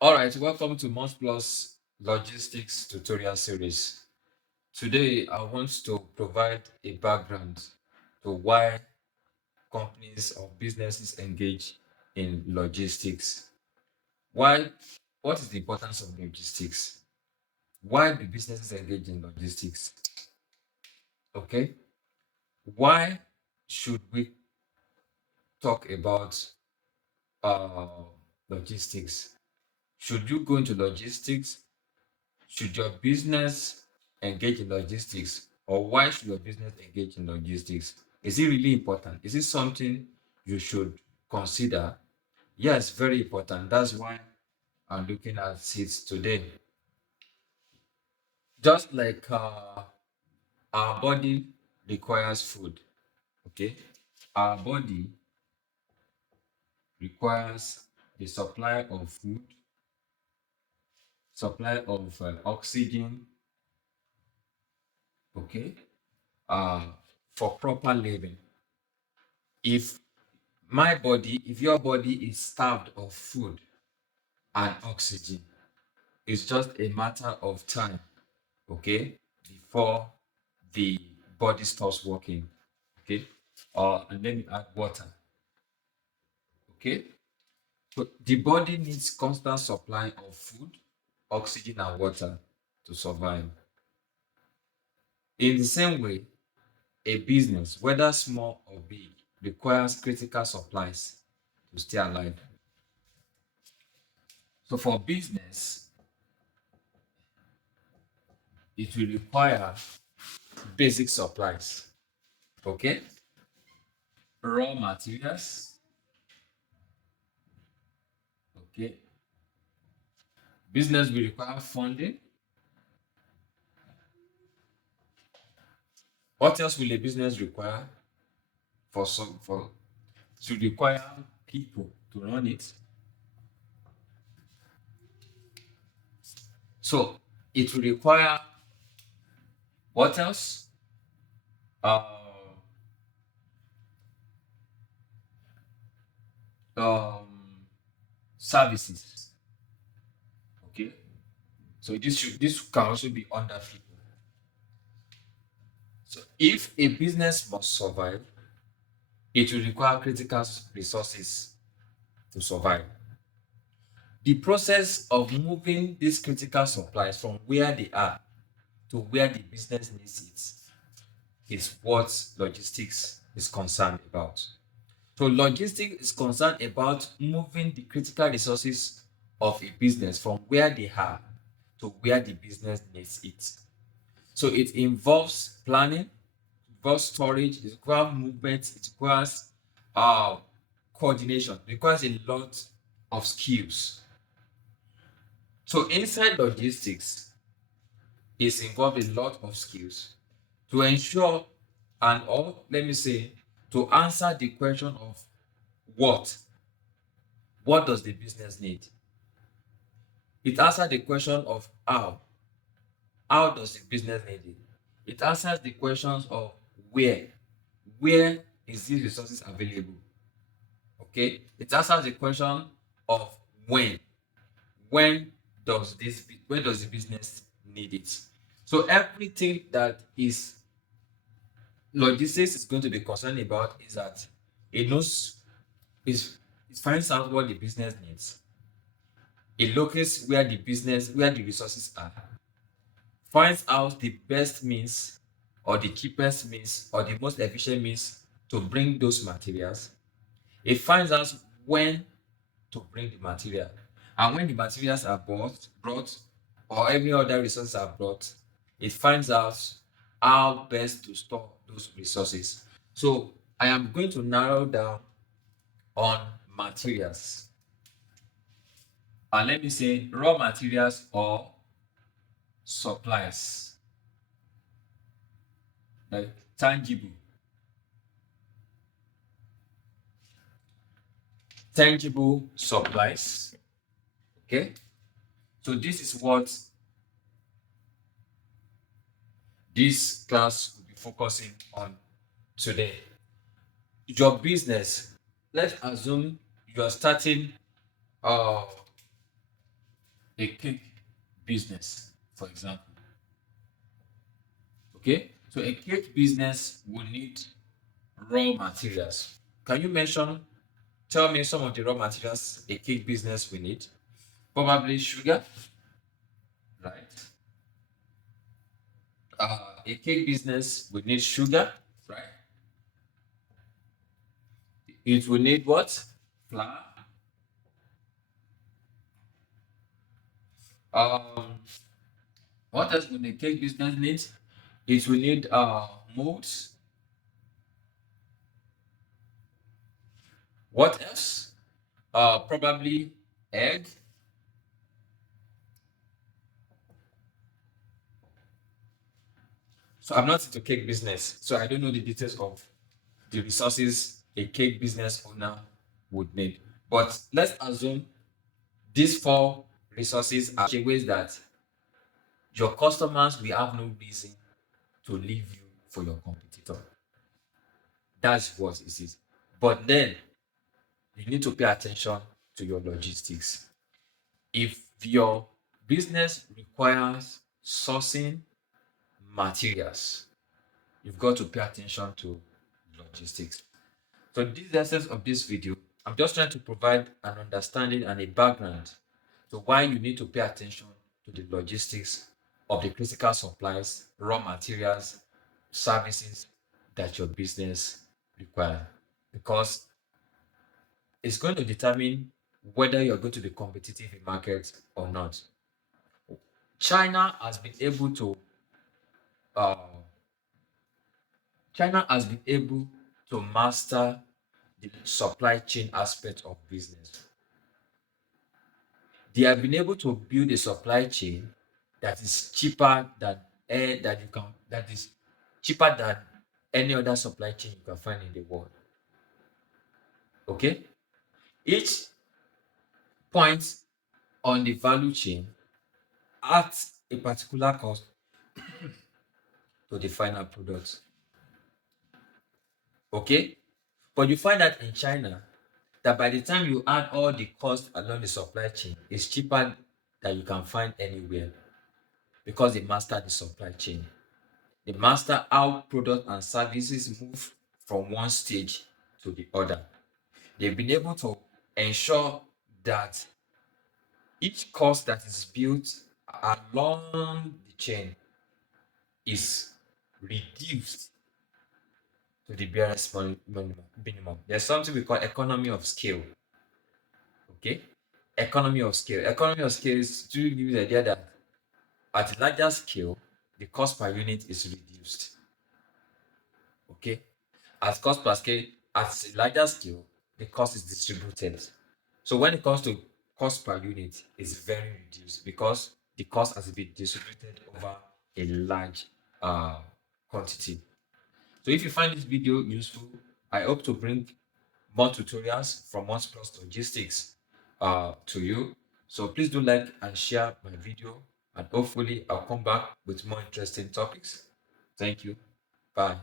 All right, welcome to Most Plus Logistics Tutorial Series. Today, I want to provide a background to why companies or businesses engage in logistics. Why? What is the importance of logistics? Why do businesses engage in logistics? Okay. Why should we talk about uh, logistics? Should you go into logistics? Should your business engage in logistics, or why should your business engage in logistics? Is it really important? Is it something you should consider? Yes, very important. That's why I'm looking at it today. Just like our body requires food, okay? Our body requires the supply of food, supply of oxygen, okay? Uh, for proper living. If if your body is starved of food and oxygen, it's just a matter of time, okay, before the body stops working, okay. And then you add water, okay. So the body needs constant supply of food, oxygen, and water to survive. In the same way, a business, whether small or big, requires critical supplies to stay alive. So for business, it will require basic supplies, okay, raw materials, okay. Business will require funding. What else will a business require? For to require people to run it. So it will require what else? uh, um Services, okay. So this can also be under people. So if a business must survive, it will require critical resources to survive. The process of moving these critical supplies from where they are to where the business needs it is what logistics is concerned about. So logistics is concerned about moving the critical resources of a business from where they are to where the business needs it. So it involves planning, it involves storage, it requires movement, it requires uh, coordination, it requires a lot of skills. So inside logistics is involved a lot of skills to ensure, and or let me say, to answer the question of what what does the business need. It answers the question of how does the business need it. It answers the questions of where where is these resources available, okay. It answers the question of when when when does the business need it. So everything that is logistics is going to be concerned about is that it knows is it finds out what the business needs. It locates where the resources are, finds out the best means or the cheapest means or the most efficient means to bring those materials. It finds out when to bring the material. And when the materials are brought, or any other resources are brought, it finds out how best to store those resources. So I am going to narrow down on materials. And let me say raw materials or supplies, like tangible supplies. Okay. So this is what this class will be focusing on today. Your business. Let's assume you are starting uh a cake business, for example. Okay, so a cake business will need raw materials. Can you tell me some of the raw materials a cake business will need? Probably sugar, right? A cake business will need sugar, right? It will need what? Flour. Um, what else will the cake business need? It will need molds. What else? Probably egg. So I'm not into cake business, so I don't know the details of the resources a cake business owner would need. But let's assume these four resources are ways that your customers will have no reason to leave you for your competitor. That's what it is. But then you need to pay attention to your logistics. If your business requires sourcing materials, you've got to pay attention to logistics. So this is the essence of this video. I'm just trying to provide an understanding and a background to why you need to pay attention to the logistics of the critical supplies, raw materials, services that your business requires. Because it's going to determine whether you're going to be competitive in market or not. China has been able to uh, China has been able to master the supply chain aspect of business. They have been able to build a supply chain that is cheaper than that is cheaper than any other supply chain you can find in the world. Okay, each point on the value chain adds a particular cost to the final product. Okay, but you find that in China, that by the time you add all the costs along the supply chain, it's cheaper than you can find anywhere because they master the supply chain. They master how products and services move from one stage to the other. They've been able to ensure that each cost that is built along the chain is reduced to the barest minimum. There's something we call economy of scale. Okay, economy of scale. Economy of scale is to give you the idea that at a larger scale, the cost per unit is reduced. Okay, at cost per scale, at a larger scale, the cost is distributed. So when it comes to cost per unit, it's very reduced because the cost has been distributed over a large quantity. So if you find this video useful, I hope to bring more tutorials from OnePlus Logistics to you. So please do like and share my video, and hopefully I'll come back with more interesting topics. Thank you. Bye.